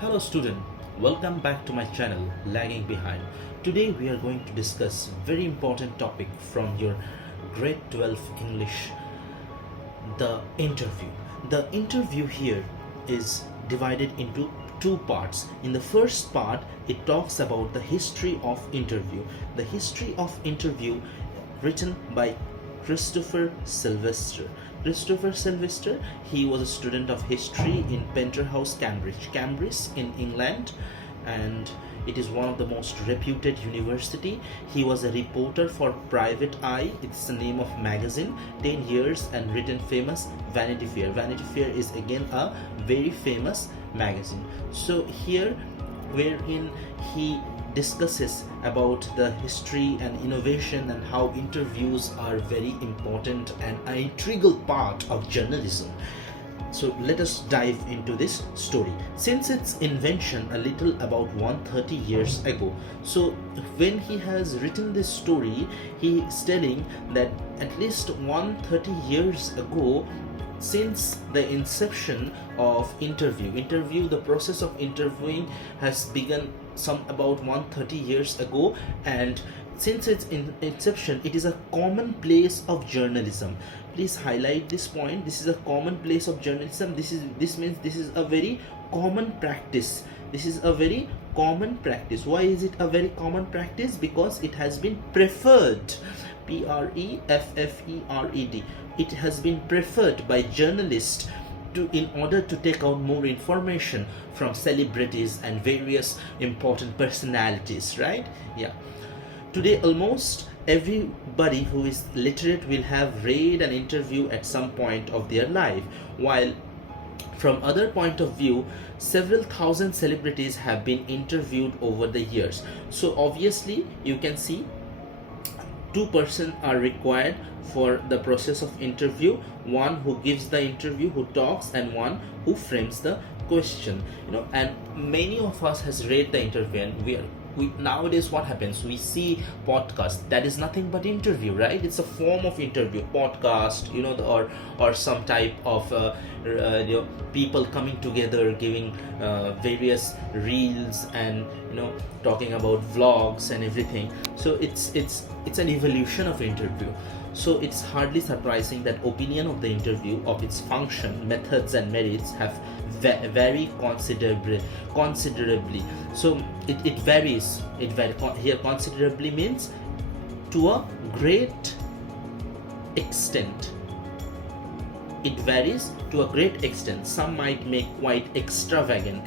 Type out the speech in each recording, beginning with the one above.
Hello student, welcome back to my channel Lagging Behind. Today we are going to discuss very important topic from your grade 12 English, the interview. The interview here is divided into two parts. In the first part, it talks about the history of interview. The history of interview written by Christopher Silvester. Christopher Silvester, he was a student of history in Penterhouse, Cambridge in England, and it is one of the most reputed university. He was a reporter for Private Eye, it's the name of magazine, 10 years, and written famous Vanity Fair. Vanity Fair is again a very famous magazine. So here, wherein he discusses about the history and innovation and how interviews are very important and an integral part of journalism. So let us dive into this story. Since its invention a little about 130 years ago, so when he has written this story, he is telling that at least 130 years ago, since the inception of interview, the process of interviewing has begun some about 130 years ago, and since its inception, it is a common place of journalism. Please highlight this point. This is a common place of journalism. This means this is a very common practice. This is a very common practice. Why is it a very common practice? Because it has been preferred. Preffered. It has been preferred by journalists in order to take out more information from celebrities and various important personalities, right? Yeah. Today, almost everybody who is literate will have read an interview at some point of their life, while from other point of view, several thousand celebrities have been interviewed over the years. So obviously you can see two persons are required for the process of interview: one who gives the interview, who talks, and one who frames the question. And many of us has read the interview, and we nowadays what happens, we see podcast, that is nothing but interview, right? It's a form of interview, podcast, or some type of people coming together giving various reels and talking about vlogs and everything. So it's an evolution of interview. So it's hardly surprising that opinion of the interview, of its function, methods and merits have vary considerably. So it varies. Here considerably means to a great extent. It varies to a great extent. Some might make quite extravagant.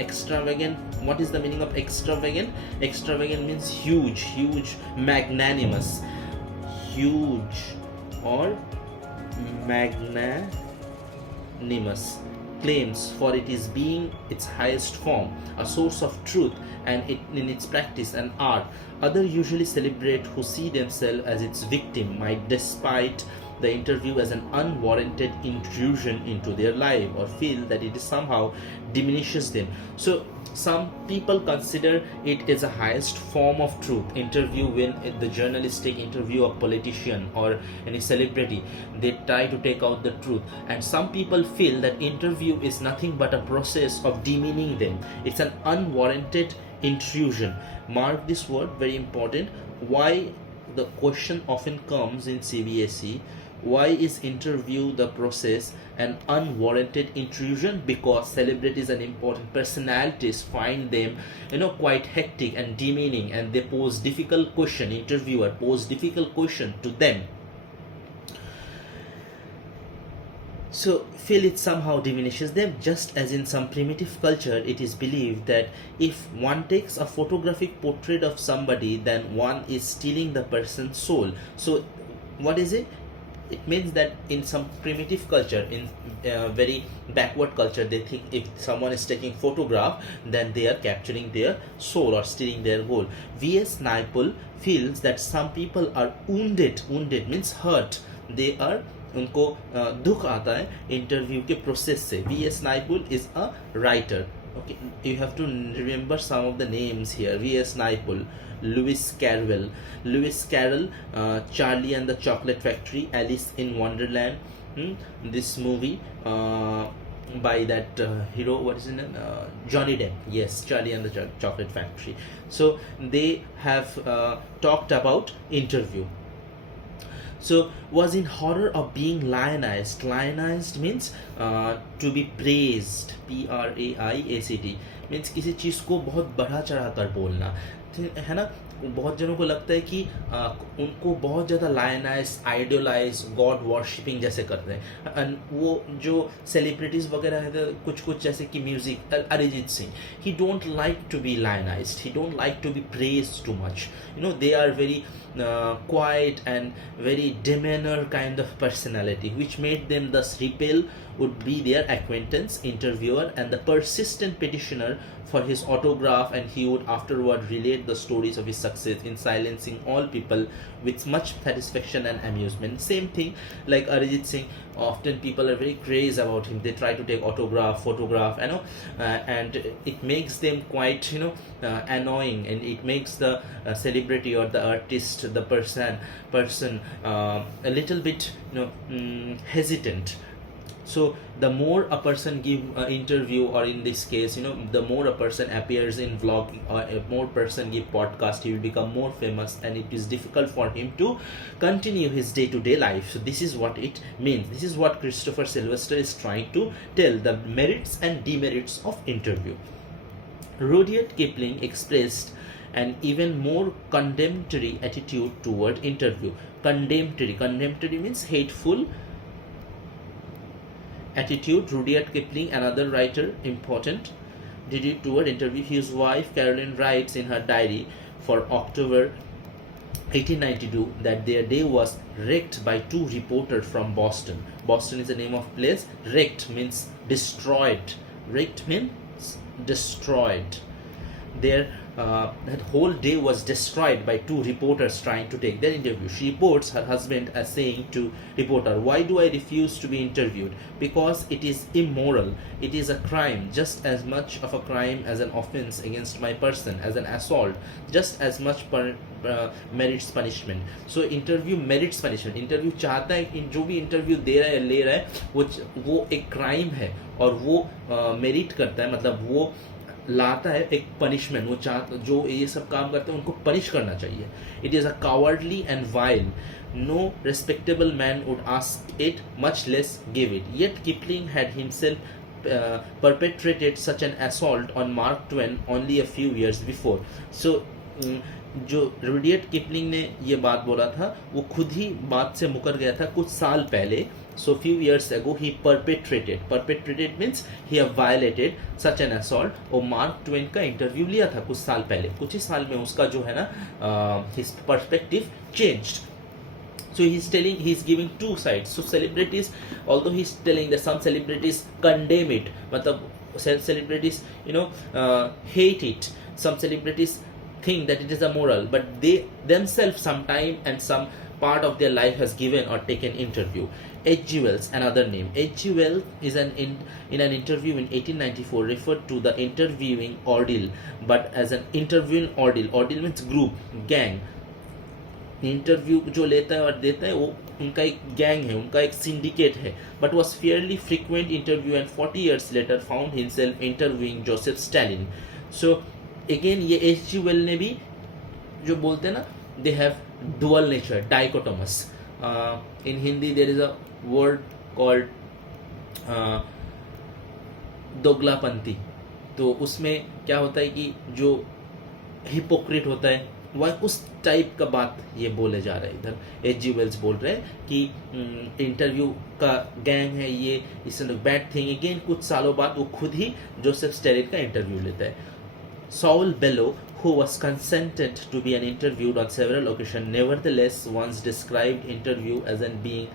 What is the meaning of extravagant? Extravagant means huge, magnanimous, huge or magnanimous claims for it is being its highest form, a source of truth, and in its practice and art. Others usually celebrate who see themselves as its victim might despite the interview as an unwarranted intrusion into their life, or feel that it is somehow diminishes them. So some people consider it as a highest form of truth. Interview, when the journalistic interview of politician or any celebrity, they try to take out the truth, and some people feel that interview is nothing but a process of demeaning them. It's an unwarranted intrusion. Mark this word, very important. Why the question often comes in CBSE: why is interview the process an unwarranted intrusion? Because celebrities and important personalities find them quite hectic and demeaning, and they pose difficult question. Interviewer pose difficult question to them, so feel it somehow diminishes them. Just as in some primitive culture, it is believed that if one takes a photographic portrait of somebody, then one is stealing the person's soul. So what is it? It means that in some primitive culture, in very backward culture, they think if someone is taking photograph, then they are capturing their soul or stealing their goal. V.S. Naipaul feels that some people are wounded means hurt, they are उनको दुख आता है interview के process से. V.S. Naipaul is a writer. Okay, you have to remember some of the names here. V.S. Naipaul, Lewis Carroll, Charlie and the Chocolate Factory, Alice in Wonderland, this movie, by that hero, what is his name, Johnny Depp. Yes, Charlie and the Chocolate Factory. So they have talked about interview. So was in horror of being lionized. Lionized means to be praised, praised, means किसी चीज़ को बहुत बढ़ा चढ़ा कर बोलना, है ना. बहुत जनों को लगता है कि उनको बहुत ज़्यादा लायनाइज, आइडियलाइज, गॉड वॉरशिपिंग जैसे करते हैं. वो जो सेलिब्रिटीज़ वगैरह है कुछ कुछ, जैसे कि music Arijit Singh, he don't like to be lionized, he don't like to be praise too much. You know, they are very quiet and very demeanor kind of personality, which made them thus repel would be their acquaintance, interviewer, and the persistent petitioner for his autograph, and he would afterward relate the stories of his success in silencing all people with much satisfaction and amusement. Same thing like Arijit Singh, often people are very crazy about him, they try to take photograph, you know, and it makes them quite, you know, annoying, and it makes the celebrity or the artist, the person a little bit, you know, hesitant. So the more a person give interview, or in this case, you know, the more a person appears in vlog, or a more person give podcast, he will become more famous, and it is difficult for him to continue his day-to-day life. So this is what it means. This is what Christopher Silvester is trying to tell, the merits and demerits of interview. Rudyard Kipling expressed an even more condemnatory attitude toward interview. Condemnatory means hateful attitude. Rudyard Kipling, another writer, important attitude toward interview. His wife Caroline writes in her diary for October 1892 that their day was wrecked by two reporters from Boston. Boston is the name of place. Wrecked means destroyed. Wrecked means destroyed. Their that whole day was destroyed by two reporters trying to take their interview. She reports her husband as saying to reporter, "Why do I refuse to be interviewed? Because it is immoral. It is a crime, just as much of a crime as an offense against my person, as an assault, just as much merits punishment." So interview merits punishment. Interview चाहता है कि जो भी interview दे रहा है, ले रहा है, वो एक क्राइम है, और वो मेरिट करता है, मतलब वो लाता है एक पनिशमेंट. वो जो ये सब काम करते हैं उनको पनिश करना चाहिए. It is a cowardly and vile. No respectable man would ask it, much less give it. Yet Kipling had himself perpetrated such an assault on Mark Twain only a few years before. So जो रुडियर्ड Kipling ने ये बात बोला था, वो खुद ही बात से मुकर गया था कुछ साल पहले. So few years ago he perpetrated means he have violated such an assault. और मार्क ट्वेन का इंटरव्यू लिया था कुछ साल पहले. कुछ ही साल में उसका जो है ना his perspective changed. So he's giving two sides. So celebrities, although he's telling that some celebrities condemn it, मतलब celebrities, you know, hate it. Some celebrities think that it is immoral, but they themselves sometime and some part of their life has given or taken interview. H.G. Wells, another name. H.G. Wells is in an interview in 1894 referred to the interviewing ordeal, but as an interviewing ordeal. Ordeal means group, gang. Interview जो लेता है और देता है वो उनका एक gang है, उनका एक सिंडिकेट है. But was fairly frequent interview and 40 years later found himself interviewing Joseph Stalin. So again ये H.G. Wells ने भी जो बोलते हैं ना, they have dual nature, dichotomous. In Hindi there is a word called दोगलापंथी. तो उसमें क्या होता है कि जो हिपोक्रेट होता है वह उस टाइप का बात ये बोले जा रहा है. इधर H.G. Wells बोल रहे हैं कि इंटरव्यू का गैंग है ये, इस बैड थिंग. अगेन कुछ सालों बाद वो खुद ही जोसेफ स्टालिन का इंटरव्यू लेता है. Saul Bellow, who was consented to be interviewed on several occasions, nevertheless once described interview as an being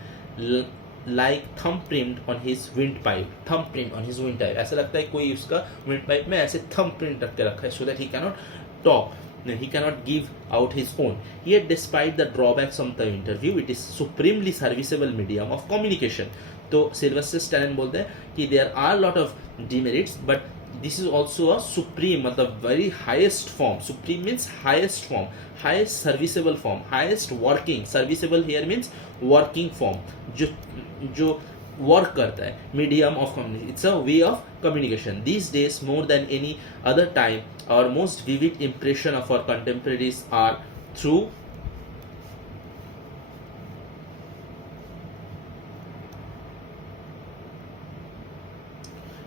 like thumbprint on his windpipe. Thumbprint on his windpipe. ऐसा लगता है कोई उसका windpipe में ऐसे thumbprint रख के रखा है, so that he cannot talk. He cannot give out his own. Yet despite the drawbacks of the interview, it is supremely serviceable medium of communication. तो सिल्वेस्टर स्टैलिन बोलते हैं कि there are a lot of demerits, but this is also a supreme, मतलब very highest form. Supreme means highest form, highest serviceable form, highest working. Serviceable here means working form. जो work करता है, medium of communication. It's a way of communication. These days, more than any other time, our most vivid impression of our contemporaries are through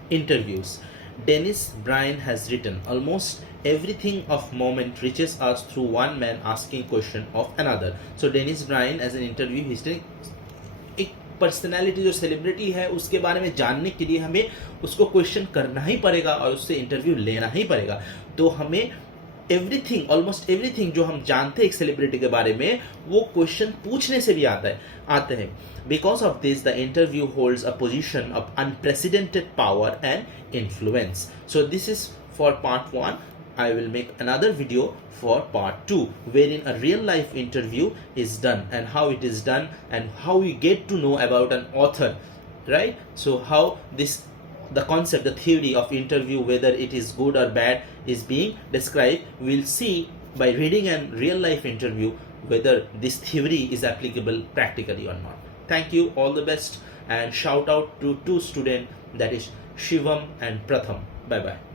interviews. Dennis Bryan has written, almost everything of moment reaches us through one man asking question of another. So Dennis Bryan as an interview history, एक personality जो celebrity है उसके बारे में जानने के लिए हमें उसको क्वेश्चन करना ही पड़ेगा और उससे इंटरव्यू लेना ही पड़ेगा. तो हमें एवरीथिंग, ऑलमोस्ट एवरीथिंग जो हम जानते हैं एक सेलिब्रिटी के बारे में, वो क्वेश्चन पूछने से भी आते हैं. Because of this, the interview holds a position of unprecedented power and influence. So this is for part 1. I will make another video for part 2, wherein a real life interview is done and how it is done and how we get to know about an author, right? So how the concept, the theory of interview, whether it is good or bad, is being described. We'll see by reading a real life interview whether this theory is applicable practically or not. Thank you, all the best, and shout out to 2 students, that is Shivam and Pratham. Bye bye.